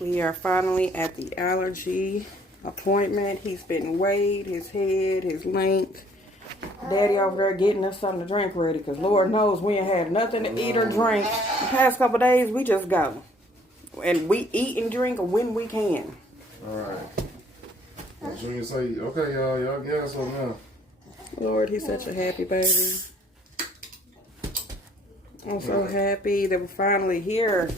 We are finally at the allergy appointment. He's been weighed, his head, his length. Daddy over there getting us something to drink ready, because Lord knows we ain't had nothing to eat or drink. The past couple days, we just go. And we eat and drink when we can. Alright. Junior say, okay, y'all got some now. Lord, he's such a happy baby. I'm so happy that we're finally here.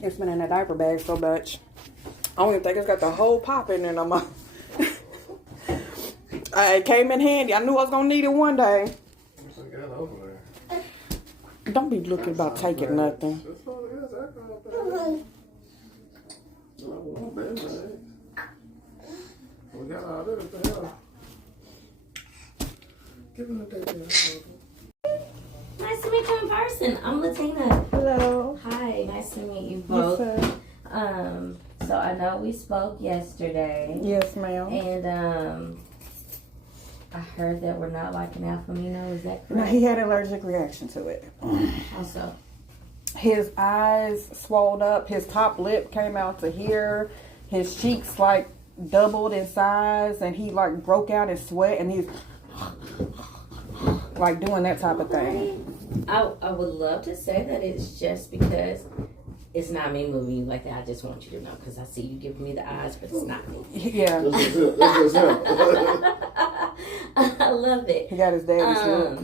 It's been in a diaper bag so much. I don't even think it's got the whole pop in there no more. It came in handy. I knew I was going to need it one day. Don't be looking about taking nothing. We got all this. What the hell? Give him a day. Nice to meet you in person. I'm Latina. Hello. Hi, nice to meet you both. Yes, So I know we spoke yesterday. yes, ma'am. And I heard that we're not liking Alfamino. Is that No, correct? he had an allergic reaction to it. Also, His eyes swelled up. His top lip came out to here. His cheeks like doubled in size, and he like broke out in sweat, and he's like doing that type of thing. I would love to say that it's just because it's not me moving you like that. I just want you to know because I see you giving me the eyes, but it's not me. Yeah, That's him. I love it. he got his daddy's look.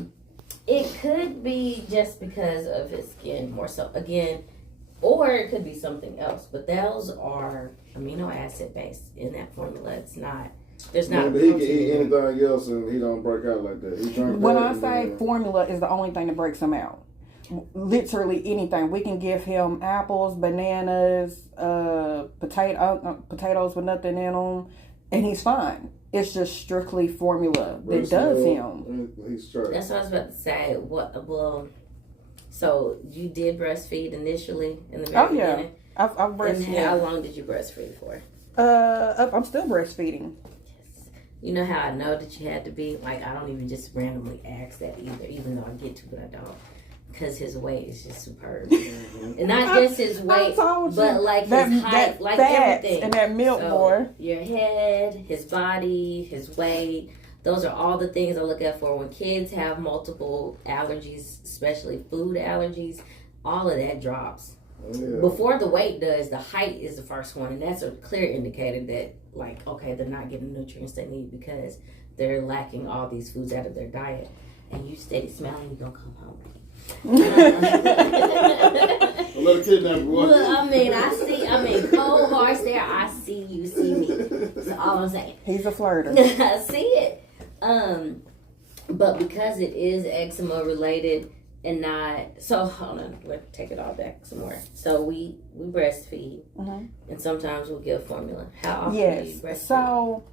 It could be just because of his skin, more so again, or it could be something else. But those are amino acid based in that formula. It's not. There's not. But he can eat anything else and he don't break out like that. He drink When that I and say then- formula is the only thing that breaks him out. Literally anything. We can give him apples, bananas, potatoes with nothing in them, and he's fine. It's just strictly formula that does him. He's straight. That's what I was about to say. What? Well, so you did breastfeed initially in the very beginning. I've And breastfeeding. how long did you breastfeed for? I'm still breastfeeding. You know how I know that you had to be? Like, I don't even just randomly ask that either, even though I get to, but I don't. Because his weight is just superb. And not just his weight, but like his height, like everything. And that milk, boy. Your head, his body, his weight. Those are all the things I look at for when kids have multiple allergies, especially food allergies. All of that drops. Yeah. Before the weight does, the height is the first one. And that's a clear indicator that, like, okay, they're not getting the nutrients they need because they're lacking all these foods out of their diet. And you steady smiling, you're going to come home. A little kidnapper. Well, I mean, cold hearts there. I see you, see me. That's all I'm saying. He's a flirter. I see it. But because it is eczema related and not, so hold on, let's take it all back some more. So we breastfeed, and sometimes we'll give formula. How often do you Yes. breastfeed? So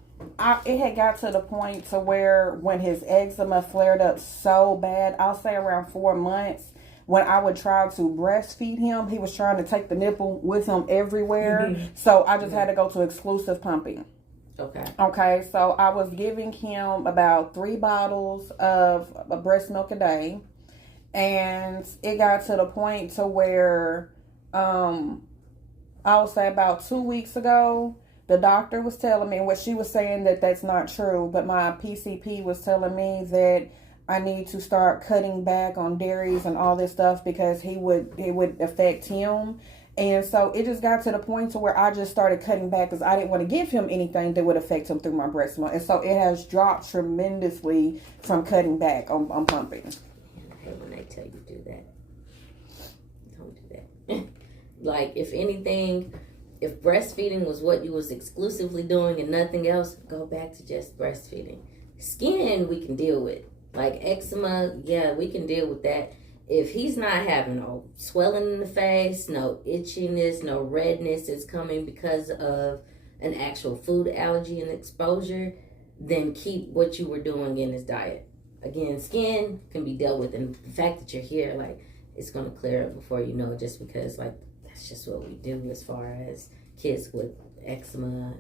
it had got to the point to where when his eczema flared up so bad, I'll say around 4 months, when I would try to breastfeed him, he was trying to take the nipple with him everywhere. So I just had to go to exclusive pumping. Okay, so I was giving him about 3 bottles of breast milk a day. And it got to the point to where, I would say about 2 weeks ago, the doctor was telling me, what she was saying that that's not true, but my PCP was telling me that I need to start cutting back on dairies and all this stuff because it would affect him. And so it just got to the point to where I just started cutting back because I didn't want to give him anything that would affect him through my breast milk. And so it has dropped tremendously from cutting back on pumping. I hate when they tell you to do that. Don't do that. Like, if anything, if breastfeeding was what you was exclusively doing and nothing else, go back to just breastfeeding. Skin, we can deal with. Like eczema, yeah, we can deal with that. If he's not having no swelling in the face, no itchiness, no redness is coming because of an actual food allergy and exposure, then keep what you were doing in his diet. Again, skin can be dealt with, and the fact that you're here, like, it's going to clear up before you know it, just because, like, that's just what we do as far as kids with eczema.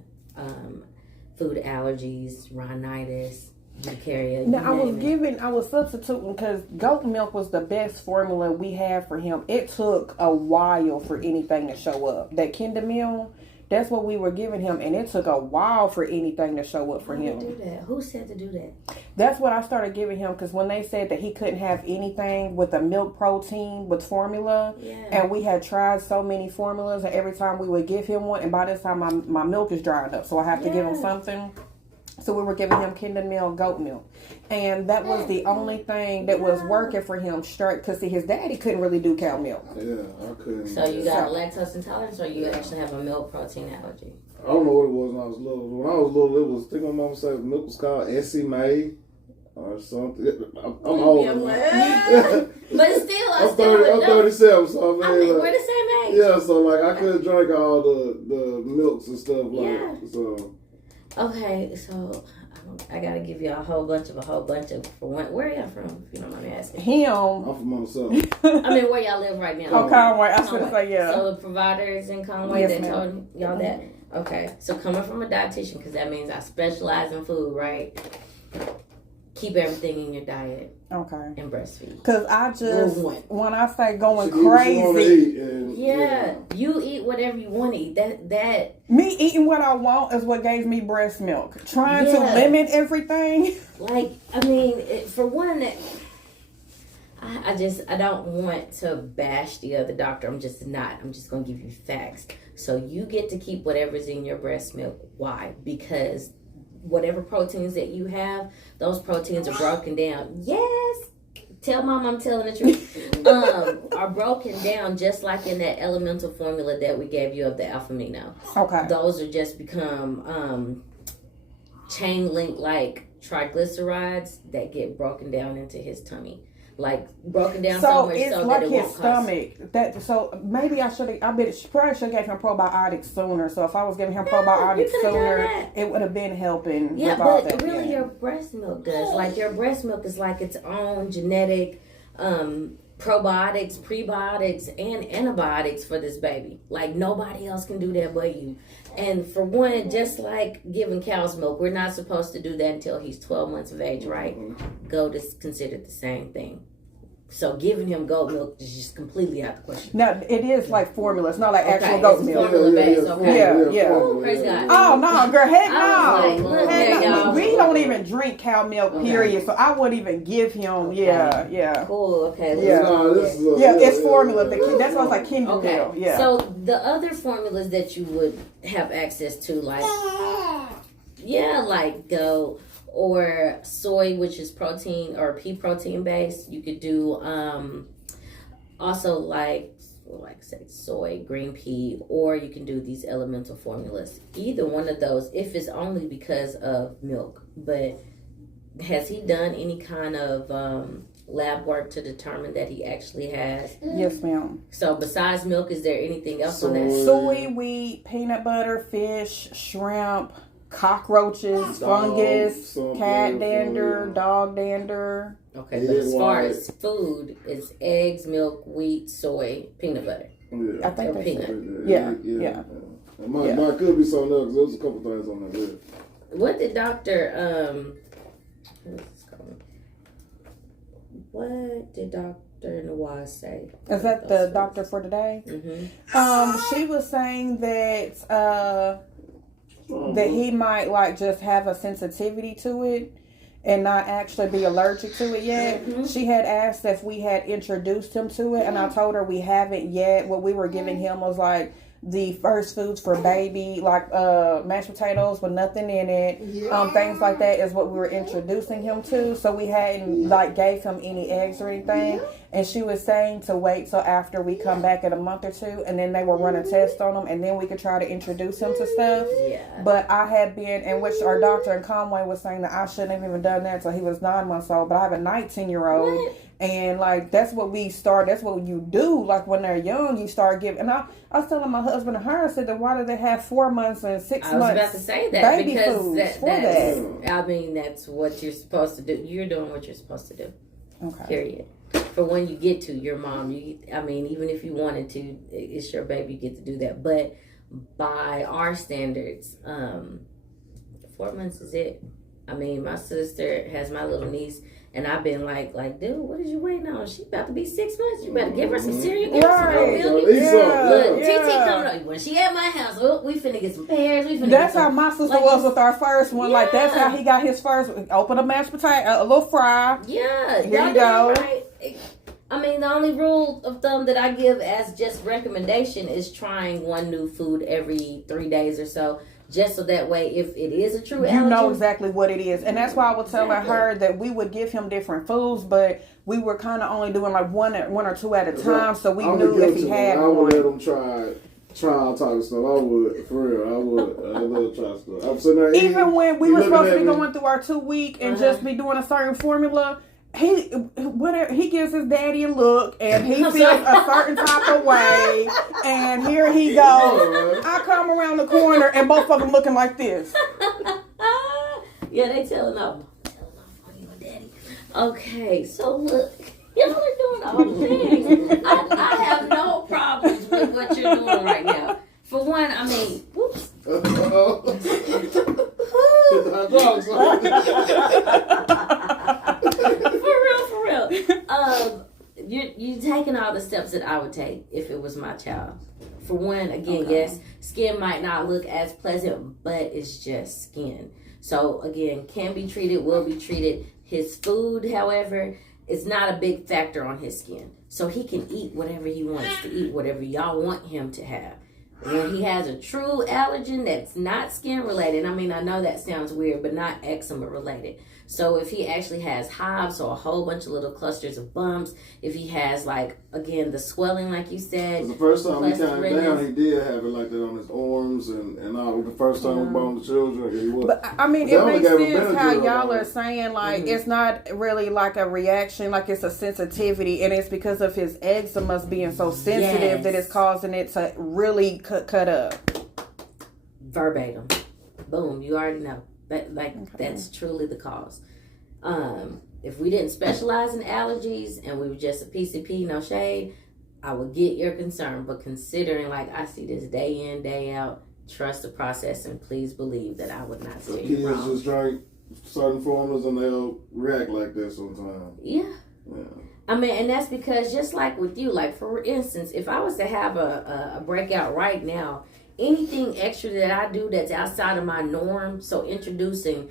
food allergies, rhinitis, urticaria. Now I was substituting because goat milk was the best formula we had for him. It took a while for anything to show up. That Kinder Meal, that's what we were giving him, and it took a while for anything to show up for him. Do that? Who said to do that? That's what I started giving him because when they said that he couldn't have anything with a milk protein with formula, and we had tried so many formulas, and every time we would give him one, and by this time my milk is drying up, so I have to give him something. So we were giving him Kinder Meal goat milk. And that was the only thing that was working for him straight. Because, see, his daddy couldn't really do cow milk. Yeah, I couldn't. So you got a lactose intolerance or you actually have a milk protein allergy? I don't know what it was when I was little. When I was little, it was, I think my mom said milk was called Essie May or something. I'm old. But still, I'm 37, so I mean, we're the same age. Yeah, so like I couldn't drink all the milks and stuff so. Okay, so I gotta give you a whole bunch of for one. Where are y'all from, if you don't mind me asking? Him. I'm from Minnesota. I mean, where y'all live right now? Oh, Conway. I was going to say, yeah. So the providers in Conway that told y'all that? Okay, so coming from a dietitian, because that means I specialize in food, right? Keep everything in your diet. Okay. And breastfeed. Because I just, when I say going crazy. You eat whatever you want to eat. That me eating what I want is what gave me breast milk. Trying to limit everything. Like, I mean, for one, I don't want to bash the other doctor. I'm just not. I'm just going to give you facts. So you get to keep whatever's in your breast milk. Why? Because whatever proteins that you have, those proteins are broken down. Yes. Tell mom I'm telling the truth. Are broken down just like in that elemental formula that we gave you of the alpha amino. Okay. Those are just become chain link like triglycerides that get broken down into his tummy. Like broken down so much it's so like that it his stomach. So maybe I should have. I bet probably should have gave him probiotics sooner. So if I was giving him probiotics sooner, it would have been helping. Yeah, with all but that. really, your breast milk does. Like your breast milk is like its own genetic probiotics, prebiotics, and antibiotics for this baby. Like nobody else can do that but you. And for one, just like giving cow's milk, we're not supposed to do that until he's 12 months of age, right? Goat is considered the same thing. So giving him goat milk is just completely out the question. Now, it is like formula. It's not like actual goat milk. Formula based, okay. Yeah. Ooh, praise God. Oh, no, girl, heck no. Like, heck no. We don't even drink cow milk, period. So I wouldn't even give him, yeah. Cool, okay. It's formula. That's why it's like Kinder Meal. Yeah. So the other formulas that you would have access to, like, like goat, or soy, which is protein or pea protein based. You could do also like say soy, green pea, or you can do these elemental formulas. Either one of those, if it's only because of milk. But has he done any kind of lab work to determine that he actually has? Yes, ma'am. So besides milk, is there anything else on that? Soy, wheat, peanut butter, fish, shrimp, cockroaches, fungus, cat dander, dog dander. Okay, but as far as food, it's eggs, milk, wheat, soy, peanut butter. Yeah. I think or peanut. Yeah. Mine could be something else. There's a couple things on that list. What did Dr. What did Dr. Nawaz say? Is that the doctor for today? Mm-hmm. She was saying that that he might like just have a sensitivity to it and not actually be allergic to it yet. Mm-hmm. She had asked if we had introduced him to it, and I told her we haven't yet. What we were giving him was like the first foods for baby, like mashed potatoes with nothing in it, things like that is what we were introducing him to. So we hadn't like gave him any eggs or anything. And she was saying to wait till after we come back in a month or two, and then they will run a test on him, and then we could try to introduce him to stuff. Yeah. But I had been, and which our doctor in Conway was saying that I shouldn't have even done that until he was 9 months old. But I have a 19-year-old. And like that's what we start. That's what you do. Like when they're young, you start giving. And I was telling my husband and her, I said, then why do they have 4 months and 6 months? I was about to say that baby because foods that. I mean, that's what you're supposed to do. You're doing what you're supposed to do. Okay. Period. For when you get to your mom, even if you wanted to, it's your baby. You get to do that. But by our standards, 4 months is it. I mean, my sister has my little niece, and I've been like, dude, what is you waiting on? She about to be 6 months. You better give her some cereal, give her some oatmeal. Look, TT coming up. When she at my house, we finna get some pears. That's how my sister was with our first one. Like, that's how he got his first. Open a mashed potato, a little fry. Yeah. Here you go. Right. I mean, the only rule of thumb that I give as just recommendation is trying one new food every 3 days or so. Just so that way, if it is a true allergy, you know exactly what it is. And that's why I was telling her that we would give him different foods, but we were kind of only doing like one or two at a time, so we knew if he had one. I would let him try all type of stuff. I would, for real. I would. I love to try stuff. I'm sitting there even when we were supposed to be going through our 2 week and just be doing a certain formula, he gives his daddy a look and he feels a certain type of way, and here he goes. I come around the corner and both of them looking like this. Yeah, they telling off on you, daddy. Okay, so look, y'all are doing all the things. I have no problems with what you're doing right now. For one, I mean, whoops. For real. You're taking all the steps that I would take if it was my child. For one, again, yes, skin might not look as pleasant, but it's just skin. So again, can be treated, will be treated. His food, however, is not a big factor on his skin. So he can eat whatever he wants to eat, whatever y'all want him to have. When he has a true allergen that's not skin related, I mean, I know that sounds weird, but not eczema related. So if he actually has hives or a whole bunch of little clusters of bumps, if he has, like, again, the swelling, like you said. The first time he came down, he did have it like that on his arms and all. The first time we brought the children, he was. But, I mean, it makes sense how y'all are saying, like, it's not really like a reaction, like it's a sensitivity, and it's because of his eczema being so sensitive that it's causing it to really cut up. Verbatim. Boom, you already know. That's truly the cause. If we didn't specialize in allergies and we were just a PCP, no shade, I would get your concern. But considering, like, I see this day in, day out, trust the process and please believe that I would not steer you wrong. Kids just drink certain formulas and they'll react like this sometimes. Yeah. I mean, and that's because just like with you, like, for instance, if I was to have a breakout right now, anything extra that I do that's outside of my norm, so introducing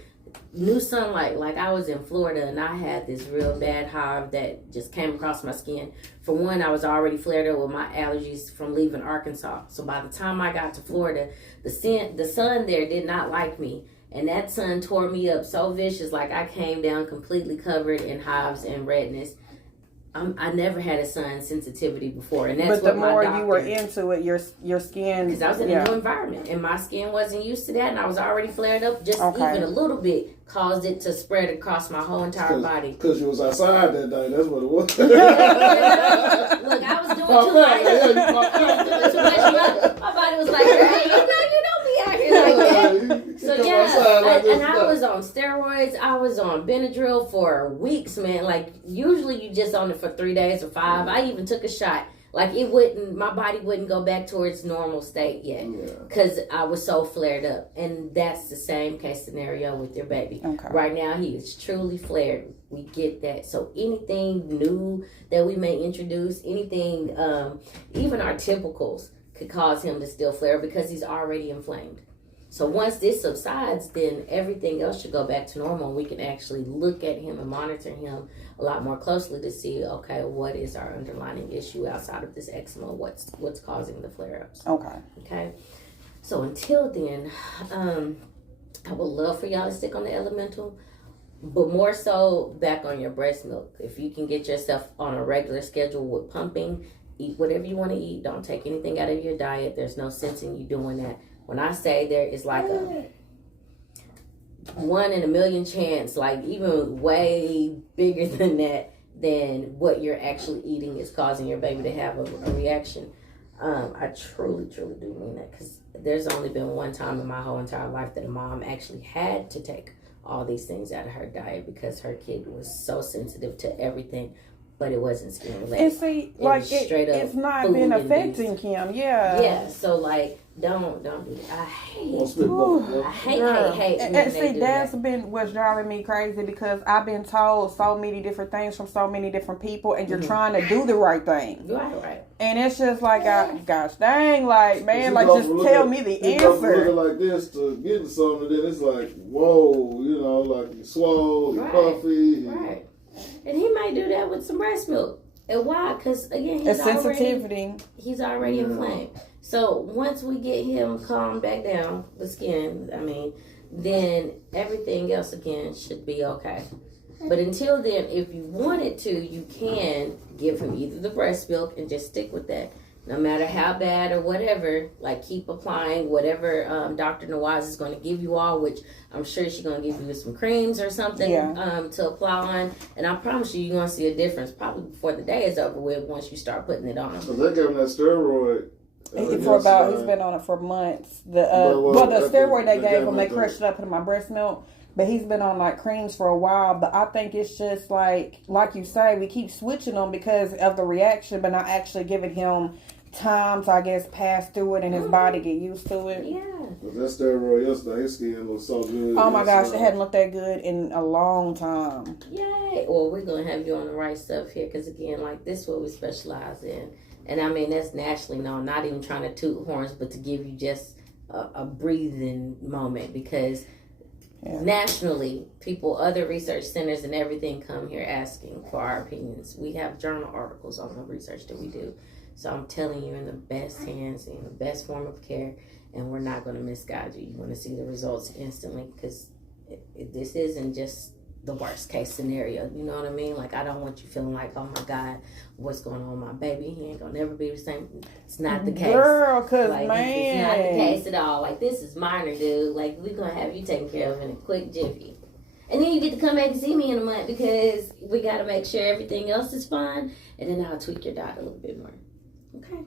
new sunlight, like I was in Florida and I had this real bad hive that just came across my skin. For one, I was already flared up with my allergies from leaving Arkansas. So by the time I got to Florida, the sun there did not like me. And that sun tore me up so vicious, like I came down completely covered in hives and redness. I never had a sun sensitivity before, and that's but the more you were into it, your skin, because I was in a new environment, and my skin wasn't used to that, and I was already flared up. Just even a little bit caused it to spread across my whole entire body. Because you was outside that day, that's what it was. Look, I was doing too much. My body was like, hey, you don't be out here like that. So and I was on steroids. I was on Benadryl for weeks, man. Like, usually you just on it for 3 days or 5. I even took a shot. Like, my body wouldn't go back to its normal state yet because I was so flared up. And that's the same case scenario with your baby. Okay. Right now, he is truly flared. We get that. So anything new that we may introduce, anything, even our typicals could cause him to still flare because he's already inflamed. So once this subsides, then everything else should go back to normal. We can actually look at him and monitor him a lot more closely to see, okay, what is our underlying issue outside of this eczema? What's causing the flare-ups? Okay. So until then, I would love for y'all to stick on the elemental, but more so back on your breast milk. If you can get yourself on a regular schedule with pumping, eat whatever you want to eat. Don't take anything out of your diet. There's no sense in you doing that. When I say there is like a 1 in a million chance, like even way bigger than that, than what you're actually eating is causing your baby to have a reaction. I truly, truly do mean that, because there's only been one time in my whole entire life that a mom actually had to take all these things out of her diet because her kid was so sensitive to everything but it wasn't skin related. And see, like it's not been affecting Kim. Yeah. Yeah. So like, don't do that. I hate. And see, that's been what's driving me crazy because I've been told so many different things from so many different people, and you're trying to do the right thing. Right. And it's just like, gosh dang, like man, like just tell me the answer. Looking like this to getting something, then it's like, whoa, you know, like you swole, you puffy, right. And he might do that with some breast milk. And why? Because again, he's already inflamed. So once we get him calmed back down, the skin, then everything else again should be okay. But until then, if you wanted to, you can give him either the breast milk and just stick with that. No matter how bad or whatever, like keep applying whatever Dr. Nawaz is going to give you all, which I'm sure she's going to give you some creams or something to apply on. And I promise you're going to see a difference probably before the day is over with once you start putting it on. So they gave him that steroid. He's been on it for months. The steroid they gave him, they crushed it up in my breast milk. But he's been on like creams for a while. But I think it's just like you say, we keep switching them because of the reaction, but not actually giving him time to, I guess, pass through it and his body get used to it. Yeah. But that steroid yesterday, his skin looked so good. Oh my gosh, it hadn't looked that good in a long time. Yay. Well, we're going to have you on the right stuff here because, again, like this is what we specialize in. And that's nationally known, not even trying to toot horns, but to give you just a breathing moment because nationally, other research centers and everything come here asking for our opinions. We have journal articles on the research that we do. So I'm telling you, in the best hands, in the best form of care, and we're not going to misguide you. You want to see the results instantly because this isn't just the worst case scenario. You know what I mean? Like, I don't want you feeling like, oh my God, what's going on with my baby? He ain't going to never be the same. It's not the case. Girl, because, like, man. It's not the case at all. Like, this is minor, dude. Like, we're going to have you taken care of in a quick jiffy. And then you get to come back and see me in a month because we got to make sure everything else is fine. And then I'll tweak your diet a little bit more. Okay.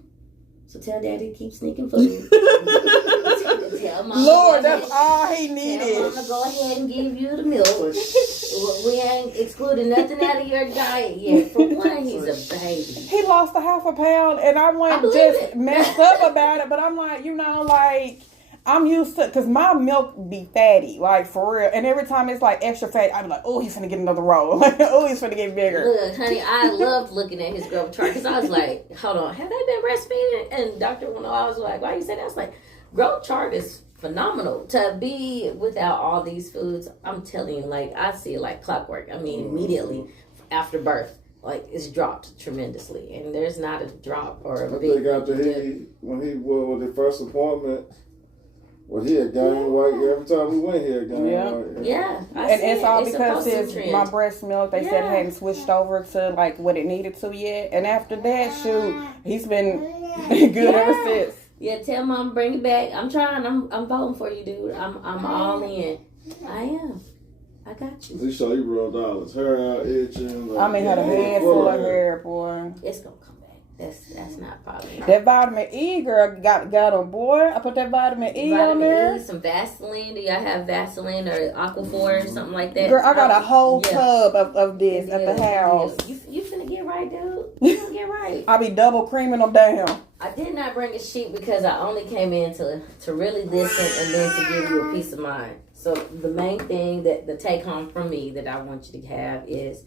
So tell Daddy to keep sneaking food. Tell Mama, Lord, that's all he needed. Tell Mama, go ahead and give you the milk. We ain't excluding nothing out of your diet yet. For one, he's a baby. He lost a half a pound, and I wasn't just messed up about it, but I'm like, I'm used to, because my milk be fatty, like, for real. And every time it's, like, extra fatty, I'm like, oh, he's finna get another roll. Like, oh, he's finna get bigger. Look, honey, I loved looking at his growth chart, because I was like, hold on, have they been breastfeeding? And Dr. Wano was like, why you say that? I was like, growth chart is phenomenal. To be without all these foods, I'm telling you, like, I see it like clockwork. I mean, immediately after birth, like, it's dropped tremendously. And there's not a drop or a big... when he was the first appointment... Well, he had gained weight every time we went here. Yeah. And it's all because my breast milk, they said hadn't switched over to like what it needed to yet. And after that, shoot, he's been good ever since. Yeah, tell Mom bring it back. I'm trying. I'm voting for you, dude. I'm all in. I am. I got you. He showed you real dollars. Hair out itching. Like, had a head full of hair, boy. It's gonna come back. That's not a problem. That vitamin E, girl, got on board. I put that vitamin E on there. Some Vaseline. Do y'all have Vaseline or Aquaphor or something like that? Girl, I got a whole tub of this at the house. You finna get right, dude. You finna get right. I be double creaming them down. I did not bring a sheet because I only came in to really listen and then to give you a peace of mind. So the main thing that the take home from me that I want you to have is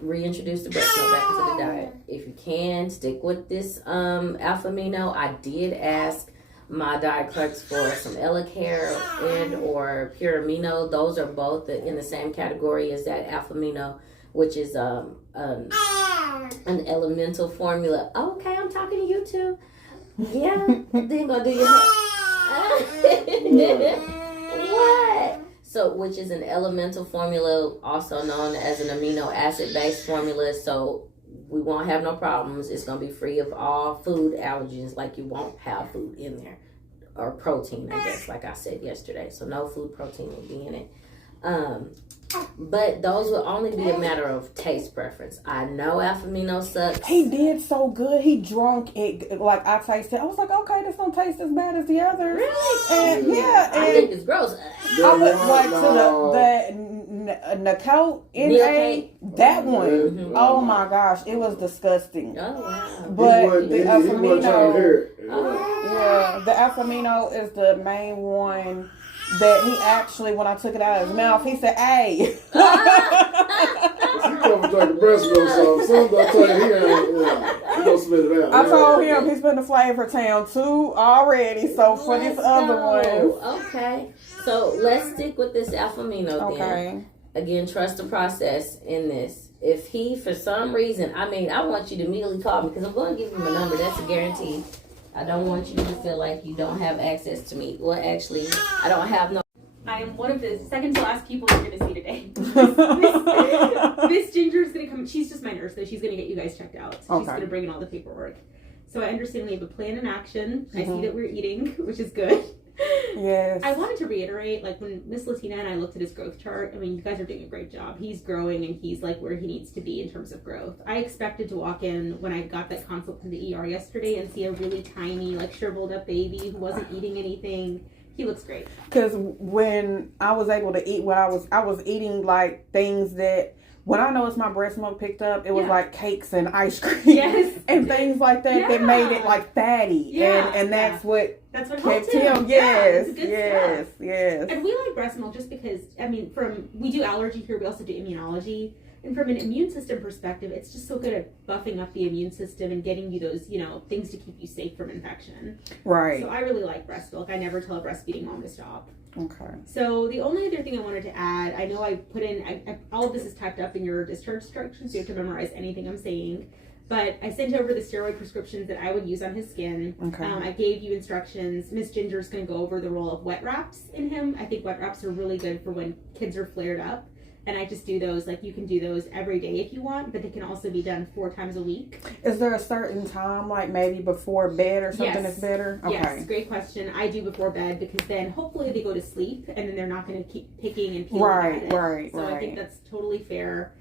reintroduce the breast milk back into the diet. If you can, stick with this alpha amino. I did ask my diet clerks for some Allergy and or pure amino. Those are both in the same category as that alpha amino, which is an elemental formula. Oh, okay, I'm talking to you too. Yeah, then gonna do your what? So, which is an elemental formula, also known as an amino acid-based formula. So, we won't have no problems. It's going to be free of all food allergens, like you won't have food in there. Or protein, I guess, like I said yesterday. So, no food protein will be in it. But those will only be a matter of taste preference. I know alpha amino sucks. He did so good. He drunk it like I tasted. I was like, okay, this don't taste as bad as the others. Really? And yeah, I think it's gross. I went like to Nicole, Neocate. that one. Mhm. Oh my gosh, it was disgusting. Oh wow. But the he wasn't trying to hear it. yeah, the Alfamino is the main one that he actually, when I took it out of his mouth, he said, "Hey." He come from drinking breast milk, so something I tell you, he gonna spit it out. I told him he's been to Flavor Town too already. So for this other one, okay. So let's stick with this Alfamino then. Again, trust the process in this. If he, for some reason, I want you to immediately call me because I'm going to give him a number. That's a guarantee. I don't want you to feel like you don't have access to me. Well, actually, I don't have no. I am one of the second to last people you're going to see today. Miss Ginger is going to come. She's just my nurse, though. She's going to get you guys checked out. So she's going to bring in all the paperwork. So I understand we have a plan in action. I see that we're eating, which is good. Yes. I wanted to reiterate, like when Miss Latina and I looked at his growth chart, I mean, you guys are doing a great job. He's growing and he's like where he needs to be in terms of growth. I expected to walk in when I got that consult from the ER yesterday and see a really tiny, like shriveled up baby who wasn't eating anything. He looks great. Because when I was able to eat what I was eating like things that, when I noticed my breast milk picked up, it was like cakes and ice cream and things like that that made it like fatty. And that's what kept him. Yes. And we like breast milk just because, I mean, we do allergy here, we also do immunology. And from an immune system perspective, it's just so good at buffing up the immune system and getting you those, things to keep you safe from infection. Right. So I really like breast milk. I never tell a breastfeeding mom to stop. Okay. So the only other thing I wanted to add, I know I put in, all of this is typed up in your discharge instructions, so you have to memorize anything I'm saying. But I sent over the steroid prescriptions that I would use on his skin. Okay. I gave you instructions. Miss Ginger's going to go over the role of wet wraps in him. I think wet wraps are really good for when kids are flared up. And I just do those, like you can do those every day if you want, but they can also be done 4 times a week. Is there a certain time, like maybe before bed or something that's better? Okay. Yes, great question. I do before bed because then hopefully they go to sleep and then they're not going to keep picking and peeling at it. Right. I think that's totally fair.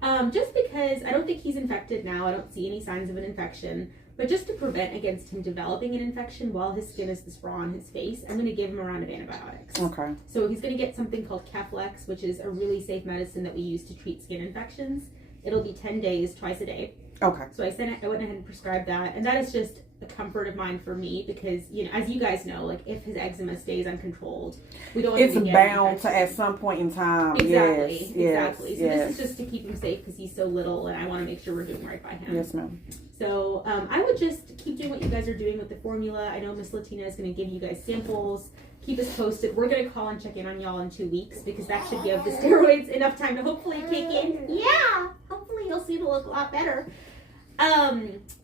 Just because I don't think he's infected now. I don't see any signs of an infection. But just to prevent against him developing an infection while his skin is this raw on his face, I'm going to give him a round of antibiotics. Okay. So he's going to get something called Keflex, which is a really safe medicine that we use to treat skin infections. It'll be 10 days, twice a day. Okay. So I went ahead and prescribed that. And that is just a comfort of mine for me because, as you guys know, like if his eczema stays uncontrolled, we don't want him to get bound to at some point in time. Exactly. Yes. So this is just to keep him safe because he's so little and I want to make sure we're doing right by him. Yes, ma'am. So I would just keep doing what you guys are doing with the formula. I know Miss Latina is going to give you guys samples. Keep us posted. We're going to call and check in on y'all in 2 weeks because that should give the steroids enough time to hopefully kick in. Yeah, hopefully you'll see it'll look a lot better.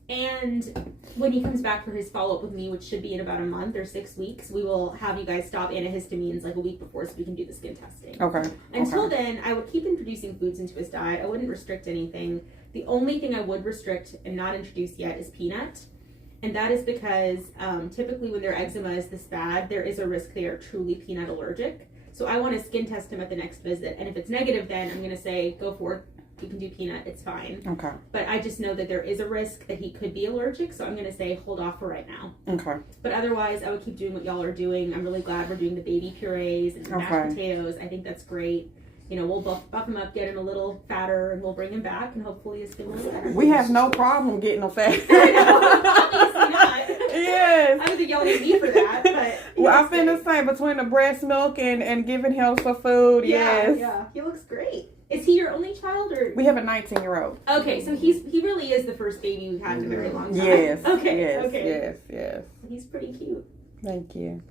And when he comes back for his follow-up with me, which should be in about a month or 6 weeks, we will have you guys stop antihistamines like a week before so we can do the skin testing. Okay. Until then, I would keep introducing foods into his diet. I wouldn't restrict anything. The only thing I would restrict and not introduce yet is peanut. And that is because typically when their eczema is this bad, there is a risk they are truly peanut allergic. So I want to skin test him at the next visit. And if it's negative, then I'm going to say, go for it. You can do peanut. It's fine. Okay. But I just know that there is a risk that he could be allergic. So I'm going to say, hold off for right now. Okay. But otherwise, I would keep doing what y'all are doing. I'm really glad we're doing the baby purees and mashed potatoes. I think that's great. We'll buff him up, get him a little fatter, and we'll bring him back, and hopefully his skin will be better. We have no problem getting him fat. I know, obviously not. Yes. I don't think y'all need me for that, but... Well, I've been the same between the breast milk and giving him some food, yes. Yeah, he looks great. Is he your only child, or...? We have a 19-year-old. Okay, so he really is the first baby we've had in a very long time. Yes. Okay. Yes. He's pretty cute. Thank you.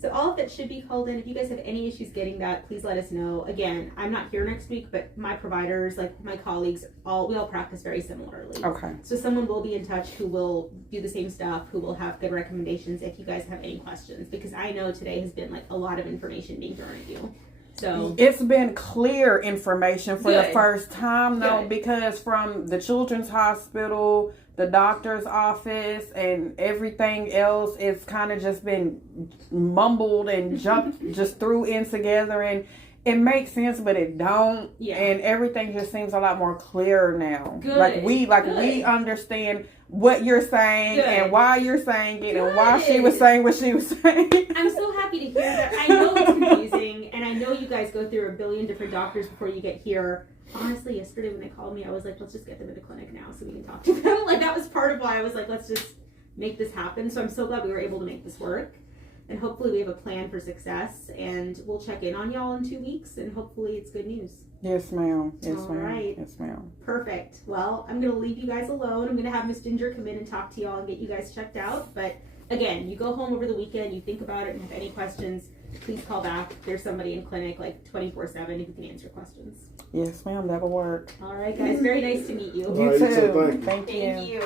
So all of that should be called in. If you guys have any issues getting that, please let us know. Again, I'm not here next week, but my providers, like my colleagues, we all practice very similarly. Okay. So someone will be in touch who will do the same stuff, who will have good recommendations if you guys have any questions. Because I know today has been like a lot of information being thrown at you. So it's been clear information for the first time, though, Good. because from the children's hospital, the doctor's office, and everything else, it's kind of just been mumbled and jumped just threw in together, and it makes sense, but it don't. Yeah. And everything just seems a lot more clear now. Good. Like we Good. understand what you're saying Good. and why you're saying it and Good. why she was saying what she was saying. I'm so happy to hear that. I know it's confusing, and I know you guys go through a billion different doctors before you get here. Honestly, yesterday when they called me, I was like, let's just get them into clinic now so we can talk to them. Like, that was part of why I was like, let's just make this happen. So I'm so glad we were able to make this work. And hopefully we have a plan for success. And we'll check in on y'all in 2 weeks. And hopefully it's good news. Yes, ma'am. Yes, All ma'am. right. Yes, ma'am. Perfect. Well, I'm going to leave you guys alone. I'm going to have Miss Ginger come in and talk to y'all and get you guys checked out. But again, you go home over the weekend, you think about it, and have any questions, please call back. There's somebody in clinic like 24/7 who can answer questions. Yes, ma'am. That'll work. All right, guys. Very nice to meet you. All right, you too. Thank you. Thank you. Thank you.